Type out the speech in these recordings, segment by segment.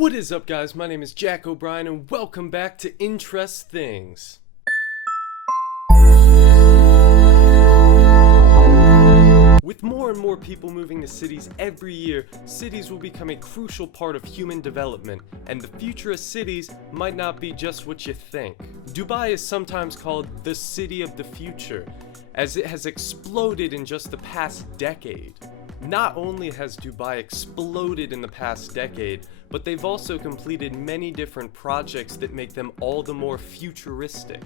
What is up, guys? My name is Jack O'Brien and welcome back to Interest Things. With more and more people moving to cities every year, cities will become a crucial part of human development, and the future of cities might not be just what you think. Dubai is sometimes called the city of the future, as it has exploded in just the past decade. Not only has Dubai exploded in the past decade, but they've also completed many different projects that make them all the more futuristic.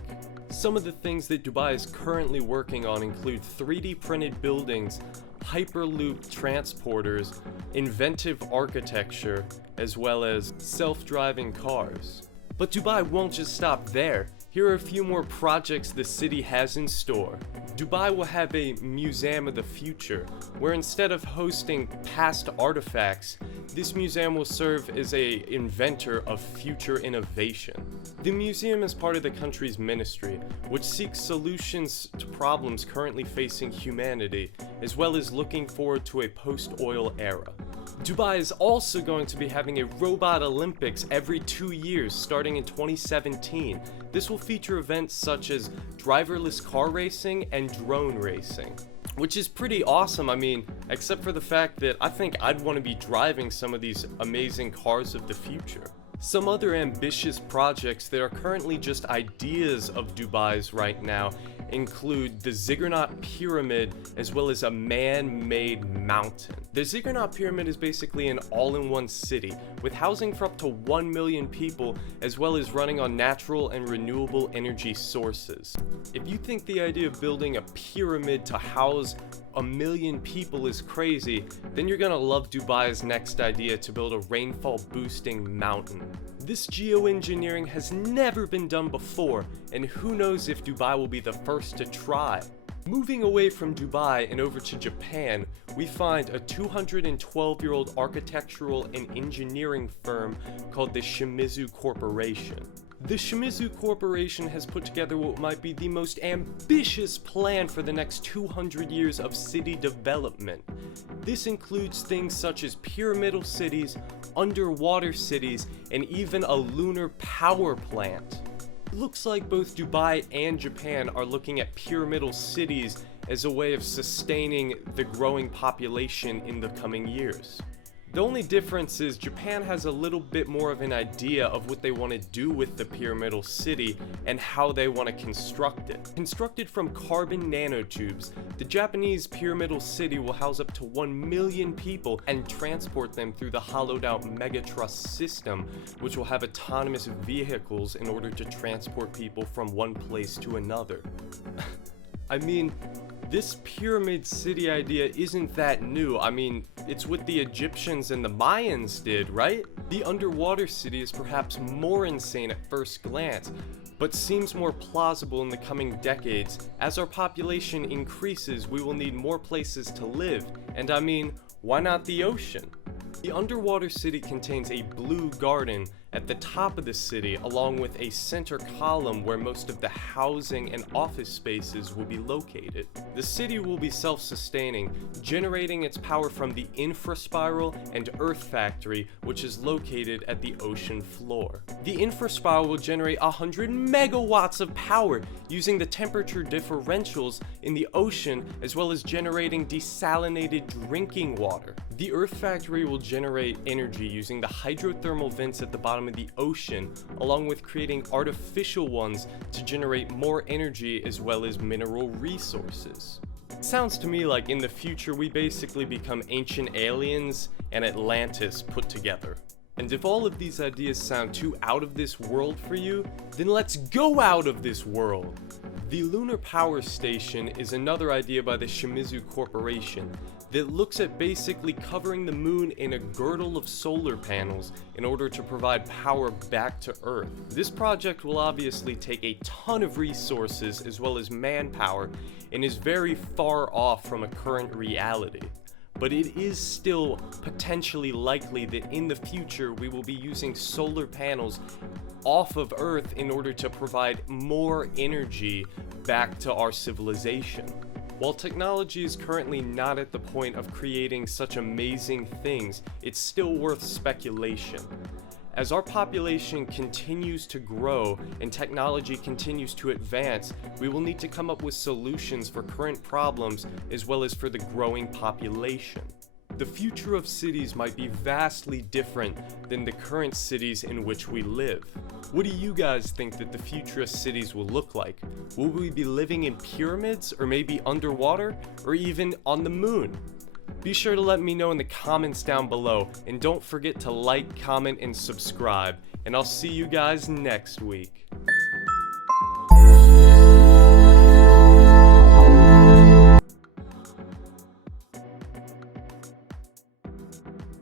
Some of the things that Dubai is currently working on include 3D printed buildings, Hyperloop transporters, inventive architecture, as well as self-driving cars. But Dubai won't just stop there. Here are a few more projects the city has in store. Dubai will have a Museum of the Future, where instead of hosting past artifacts, this museum will serve as an inventor of future innovation. The museum is part of the country's ministry, which seeks solutions to problems currently facing humanity, as well as looking forward to a post-oil era. Dubai is also going to be having a Robot Olympics every 2 years starting in 2017. This will feature events such as driverless car racing and drone racing, which is pretty awesome. I mean, except for the fact that I think I'd want to be driving some of these amazing cars of the future. Some other ambitious projects that are currently just ideas of Dubai's right now include the Ziggurat Pyramid as well as a man-made mountain. The Ziggurat Pyramid is basically an all-in-one city with housing for up to 1 million people as well as running on natural and renewable energy sources. If you think the idea of building a pyramid to house 1 million people is crazy, then you're gonna love Dubai's next idea to build a rainfall boosting mountain. This geoengineering has never been done before, and who knows if Dubai will be the first to try. Moving away from Dubai and over to Japan, we find a 212-year-old architectural and engineering firm called the Shimizu Corporation. The Shimizu Corporation has put together what might be the most ambitious plan for the next 200 years of city development. This includes things such as pyramidal cities, underwater cities, and even a lunar power plant. It looks like both Dubai and Japan are looking at pyramidal cities as a way of sustaining the growing population in the coming years. The only difference is Japan has a little bit more of an idea of what they want to do with the pyramidal city and how they want to construct it. Constructed from carbon nanotubes, the Japanese pyramidal city will house up to 1 million people and transport them through the hollowed out Megatruss system, which will have autonomous vehicles in order to transport people from one place to another. I mean, this pyramid city idea isn't that new. I mean, it's what the Egyptians and the Mayans did, right? The underwater city is perhaps more insane at first glance, but seems more plausible in the coming decades. As our population increases, we will need more places to live, and I mean, why not the ocean? The underwater city contains a blue garden at the top of the city, along with a center column where most of the housing and office spaces will be located. The city will be self-sustaining, generating its power from the Infraspiral and Earth Factory, which is located at the ocean floor. The Infraspiral will generate 100 megawatts of power using the temperature differentials in the ocean, as well as generating desalinated drinking water. The Earth Factory will generate energy using the hydrothermal vents at the bottom of the ocean, along with creating artificial ones to generate more energy as well as mineral resources. It sounds to me like in the future we basically become ancient aliens and Atlantis put together. And if all of these ideas sound too out of this world for you, then let's go out of this world! The Lunar Power Station is another idea by the Shimizu Corporation that looks at basically covering the moon in a girdle of solar panels in order to provide power back to Earth. This project will obviously take a ton of resources as well as manpower and is very far off from a current reality. But it is still potentially likely that in the future we will be using solar panels off of Earth in order to provide more energy back to our civilization. While technology is currently not at the point of creating such amazing things, it's still worth speculation. As our population continues to grow and technology continues to advance, we will need to come up with solutions for current problems as well as for the growing population. The future of cities might be vastly different than the current cities in which we live. What do you guys think that the future of cities will look like? Will we be living in pyramids, or maybe underwater, or even on the moon? Be sure to let me know in the comments down below, and don't forget to like, comment, and subscribe, and I'll see you guys next week.